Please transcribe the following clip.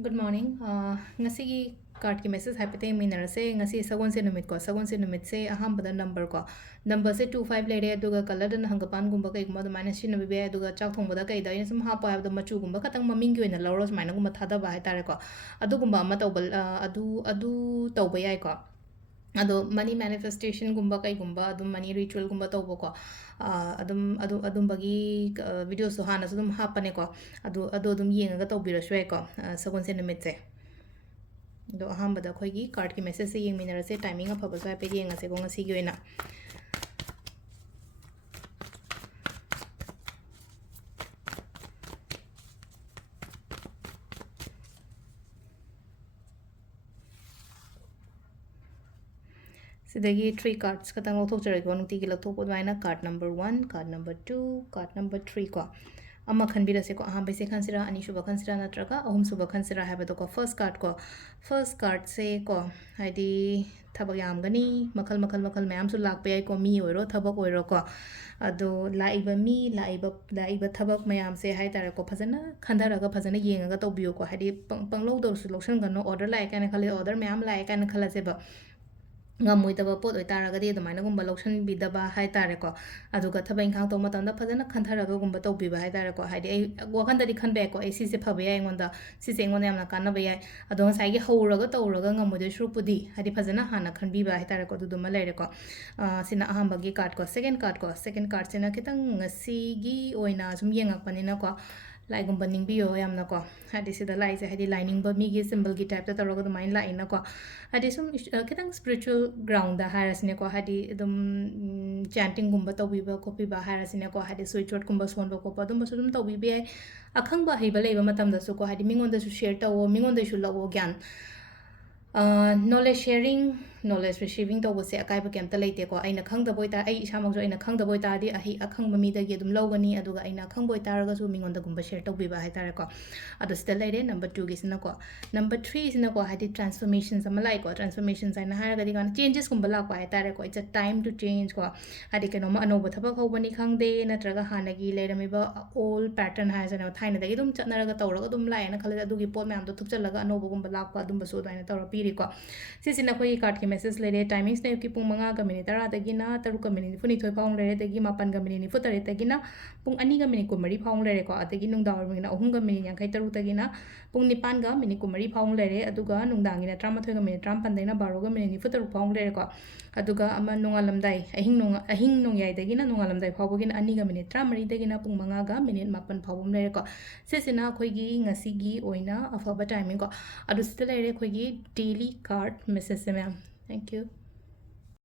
Good morning. Ngasigi card ki message happy minute se ngasi sagon se numit ko se ahambada number ko number se 25 lere aduga color dan hangapan gumba kai gumba mana sin be aduga chak thongba kai da sum ha pa da machu gumba katang maming gi oina lawros mana gumba thada ba hai tare ko adu gumba ama tawbal adu tawba yai ko ado money manifestation gumba kai gumba adum money ritual gumba tawba ko adum bagi video so hana so dum hapane ko adum yenga ga tawbira shwe ko sagon se numit se do ahambada khoi gi card ki message se yeng minara se timing of haba so pe yenga se ko ngasi gi oina sidagi 3 cards katang lothok chare ko nuti gi lothok podwaina card number 1 card number 2 card number 3 ko ama khanbira se ko aham be se khansira ani shuba khansira natraga ahum suba khansira haba to ko first card se ko haidi thabak yam gani makal mayam su lak pe ai ko mi oiro thabak oiro ko ado laiba mi laiba thabak mayam se hai tare ko phajana khandara ga phajana yenga ga to biyo ko haidi panglo do su lotion gano order lai kana khale order mayam lai kana khala se ba ngamoidaba pot oitaragadi adumaina gumba lotion bidaba haitare ko aduga thaba inkhang to matanda phajana khantharaga gumba to biba haitare ko haidi ai wakanda di khanbe ko ai sise phabe ai ngonda sise ngonda yamna kana ba yai adu sai gi hawraga tawraga ngamode shurupudi haidi phajana hana khanbiba haitare ko duduma leire ko sina ahamba gi card ko second card sina kitang ngasi gi oina sum yengakpanina ko laigumba ningbiyo yamna ko hadi sida lai se hadi lining ba mi gi symbol gi type ta tawraga du main laina ko hadi sum kitang spiritual ground da harasine ko hadi dum chanting gumba tawbiba copy ba harasine ko hadi switch word gumba sonba ko pa dum sum tawbibe akhang ba heiba leiba matam da su ko hadi mingon da su share tawo mingon da su lawo gyan knowledge sharing knowledge receiving to bose akai ba kemta leite ko aina khang da boita ai isa mong jo aina khang da boita di ahi akhang ba mi da gi dum logani aduga aina khang boita raga su mingon da gumba share to bi ba hai tare ko adu sta leide number 2 gi sina ko number 3 sina ko hadi transformations ama lai ko transformations aina ha ga di kan changes gumba la ko hai tare ko it's a time to change ko hadi keno ma anoba thaba ko bani khang de natraga hana gi leirami ba all pattern ha jana thaina da gi dum chatna raga tawraga dum lai na khala adu gi pot ma am do thup chalaga anoba gumba la ko dum ba so daina tawra piri ko sisina ko card ki message lere timings ne ki pung manga ga minute tara da gina taru ka minute funi thoi paung lere da gi mapan ga minute fu tare da gina pung ani ga minute ko mari paung lere ko adagi nung dawar mingna ahum ga minute yang kai taru da gina pung nipan ga minute ko mari paung lere aduga nung dangina trama thoi ga minute tram pan daina baro ga minute fu taru paung lere ko aduga ama nungalamdai ahing nung yai da gina nungalamdai phaw gina ani ga minute tram mari da gina pung manga ga minute mapan phawum lere ko sesina khoi gi ngasi gi oina afaba timing ko adu sta lere khoi gi daily card message se ma'am thank you